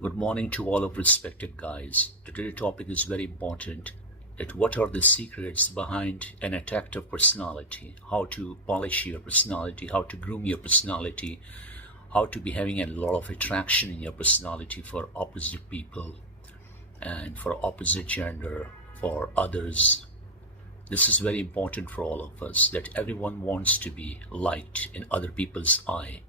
Good morning to all of respected guys. Today's topic is very important. What are the secrets behind an attractive personality? How to polish your personality, how to groom your personality, how to be having a lot of attraction in your personality for opposite people and for opposite gender, for others. This is very important for all of us, that everyone wants to be liked in other people's eye.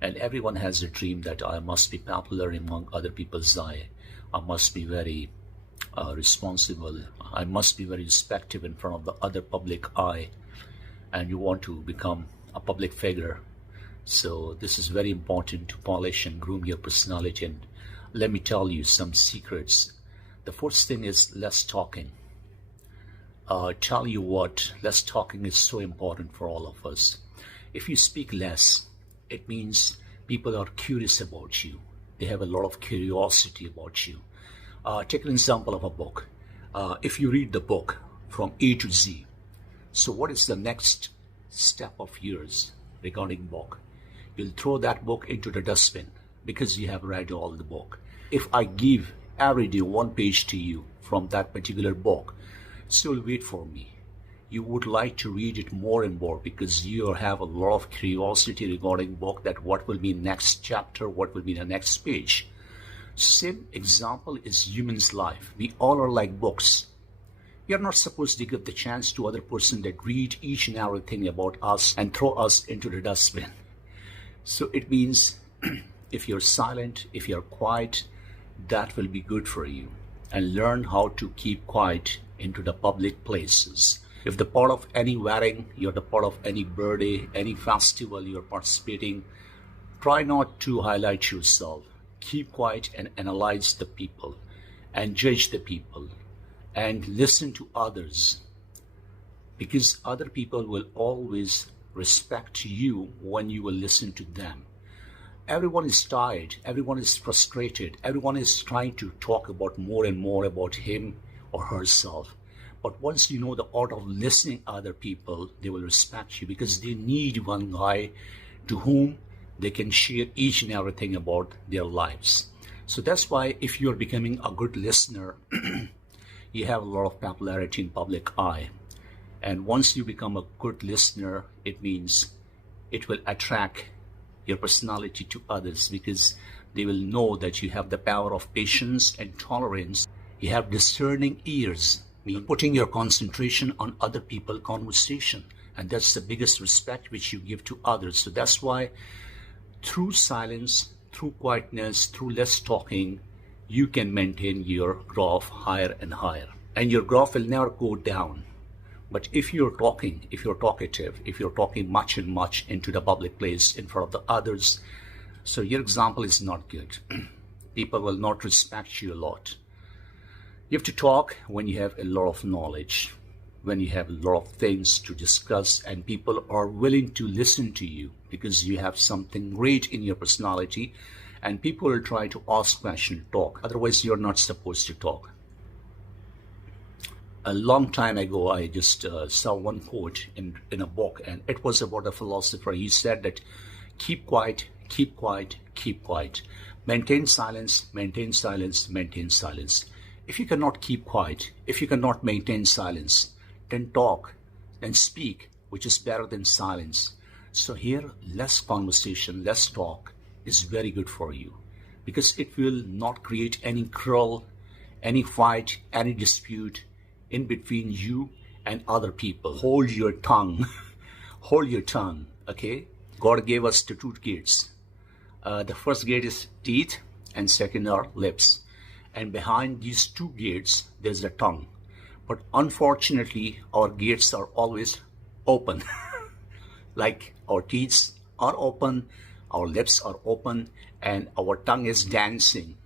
And everyone has a dream that I must be popular among other people's eye. I must be very responsible. I must be very respectful in front of the other public eye. And you want to become a public figure. So this is very important to polish and groom your personality. And let me tell you some secrets. The first thing is less talking. Tell you what, less talking is so important for all of us. If you speak less, it means people are curious about you. They have a lot of curiosity about you. Take an example of a book. If you read the book from A to Z, so what is the next step of yours regarding book? You'll throw that book into the dustbin because you have read all the book. If I give every day one page to you from that particular book, still wait for me. You would like to read it more and more because you have a lot of curiosity regarding book, that what will be next chapter, what will be the next page. Same example is human's life. We all are like books. We are not supposed to give the chance to other person that read each and everything about us and throw us into the dustbin. So it means if you're silent, if you're quiet, that will be good for you. And learn how to keep quiet into the public places. If the part of any wedding, you're the part of any birthday, any festival you're participating, try not to highlight yourself. Keep quiet and analyze the people and judge the people and listen to others, because other people will always respect you when you will listen to them. Everyone is tired, everyone is frustrated, everyone is trying to talk about more and more about him or herself. But once you know the art of listening to other people, they will respect you because they need one guy to whom they can share each and everything about their lives. So that's why if you're becoming a good listener, you have a lot of popularity in public eye. And once you become a good listener, it means it will attract your personality to others because they will know that you have the power of patience and tolerance. You have discerning ears. Putting your concentration on other people's conversation, and that's the biggest respect which you give to others. So that's why through silence, through quietness, through less talking, you can maintain your graph higher and higher, and your graph will never go down. But if you're talking, if you're talkative, if you're talking much and much into the public place in front of the others, so your example is not good. People will not respect you a lot. You have to talk when you have a lot of knowledge, when you have a lot of things to discuss, and people are willing to listen to you because you have something great in your personality, and people will try to ask questions, talk. Otherwise, you're not supposed to talk. A long time ago, I just saw one quote in a book, and it was about a philosopher. He said that keep quiet, keep quiet, keep quiet. Maintain silence, maintain silence, maintain silence. If you cannot keep quiet, if you cannot maintain silence, then talk, then speak, which is better than silence. So here, less conversation, less talk is very good for you because it will not create any quarrel, any fight, any dispute in between you and other people. Hold your tongue. Hold your tongue, okay? God gave us the two gates. The first gate is teeth and second are lips. And behind these two gates, there's the tongue. But unfortunately, our gates are always open. Like our teeth are open, our lips are open, and our tongue is dancing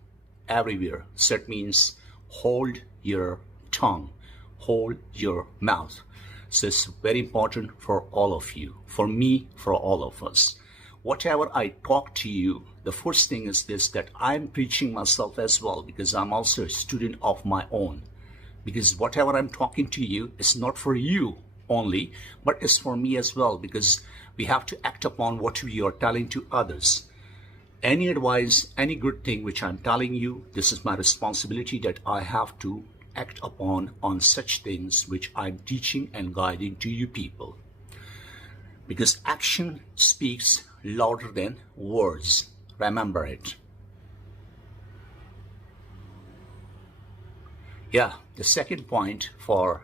everywhere. So it means hold your tongue, hold your mouth. So it's very important for all of you, for me, for all of us. Whatever I talk to you, the first thing is this, that I'm preaching myself as well because I'm also a student of my own. Because whatever I'm talking to you is not for you only, but it's for me as well, because we have to act upon what we are telling to others. Any advice, any good thing which I'm telling you, this is my responsibility that I have to act upon on such things which I'm teaching and guiding to you people. Because action speaks louder than words. Remember it. Yeah, the second point for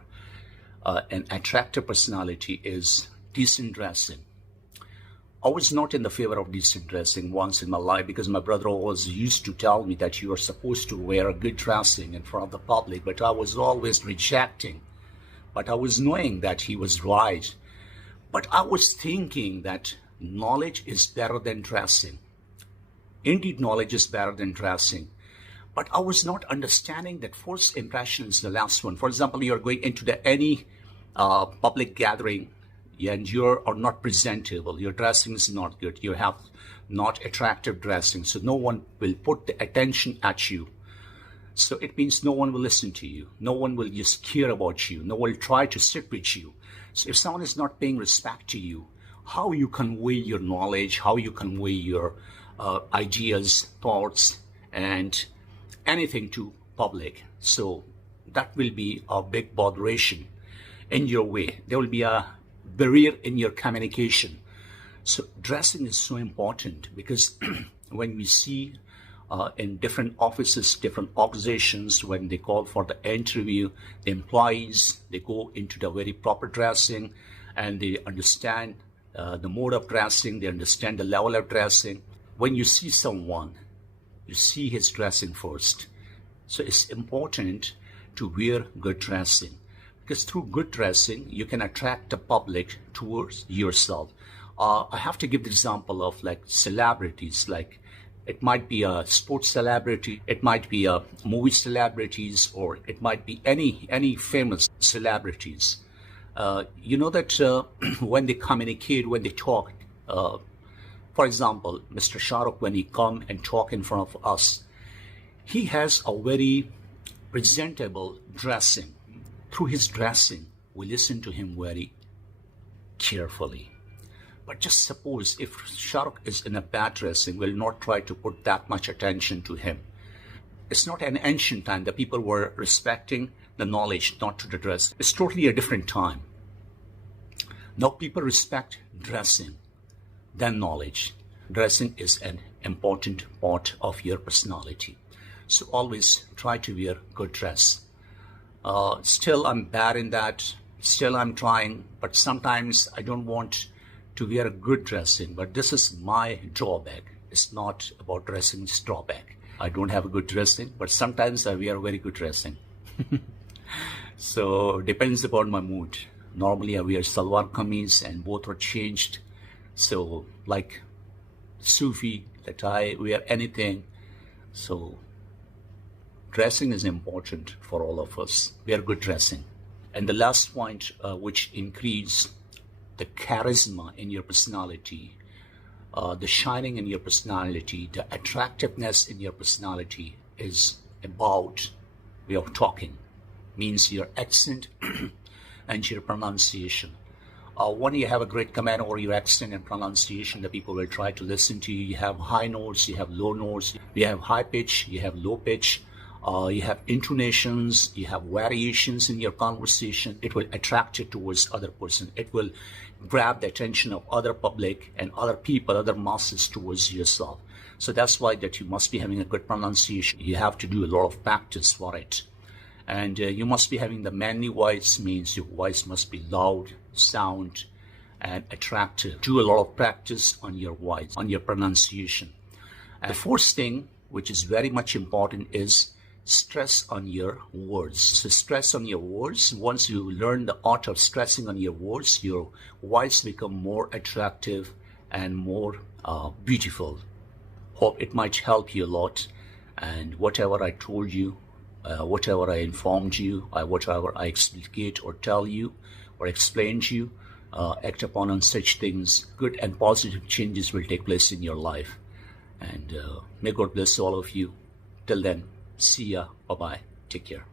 an attractive personality is decent dressing. I was not in the favor of decent dressing once in my life because my brother always used to tell me that you are supposed to wear a good dressing in front of the public, but I was always rejecting. But I was knowing that he was right. But I was thinking that knowledge is better than dressing. Indeed, knowledge is better than dressing. But I was not understanding that first impression is the last one. For example, you're going into any public gathering and you are not presentable. Your dressing is not good. You have not attractive dressing. So no one will put the attention at you. So it means no one will listen to you. No one will just care about you. No one will try to sit with you. So if someone is not paying respect to you, how you convey your knowledge, how you convey your ideas, thoughts, and anything to public. So that will be a big botheration in your way. There will be a barrier in your communication. So dressing is so important because when we see in different offices, different organizations, when they call for the interview, the employees, they go into the very proper dressing and they understand the mode of dressing, they understand the level of dressing. When you see someone, you see his dressing first. So it's important to wear good dressing because through good dressing, you can attract the public towards yourself. I have to give the example of like celebrities, like it might be a sports celebrity, it might be a movie celebrities, or it might be any famous celebrities. You know that when they communicate, when they talk, for example, Mr. Shah Rukh, when he come and talk in front of us, he has a very presentable dressing. Through his dressing, we listen to him very carefully. But just suppose if Shah Rukh is in a bad dressing, we'll not try to put that much attention to him. It's not an ancient time. The people were respecting the knowledge, not to the dress. It's totally a different time. Now people respect dressing than knowledge. Dressing is an important part of your personality. So always try to wear good dress. Still I'm bad in that. Still I'm trying, but sometimes I don't want to wear a good dressing, but this is my drawback. It's not about dressing, it's drawback. I don't have a good dressing, but sometimes I wear very good dressing. So depends upon my mood. Normally I wear salwar kameez and both are changed. So like Sufi, that I wear anything. So dressing is important for all of us. Wear good dressing. And the last point which increase the charisma in your personality, the shining in your personality, the attractiveness in your personality is about way of talking. Means your accent and your pronunciation. When you have a great command over your accent and pronunciation, the people will try to listen to you. You have high notes, you have low notes, you have high pitch, you have low pitch. You have intonations, you have variations in your conversation. It will attract you towards other person. It will grab the attention of other public and other people, other masses towards yourself. So that's why that you must be having a good pronunciation. You have to do a lot of practice for it. And you must be having the manly voice, means your voice must be loud, sound, and attractive. Do a lot of practice on your voice, on your pronunciation. And the fourth thing, which is very much important, is stress on your words. So stress on your words. Once you learn the art of stressing on your words, your voice become more attractive and more beautiful. Hope it might help you a lot. And whatever I told you, whatever I informed you, whatever I explicate or tell you or explain to you, act upon on such things. Good and positive changes will take place in your life. And may God bless all of you. Till then, see ya. Bye-bye. Take care.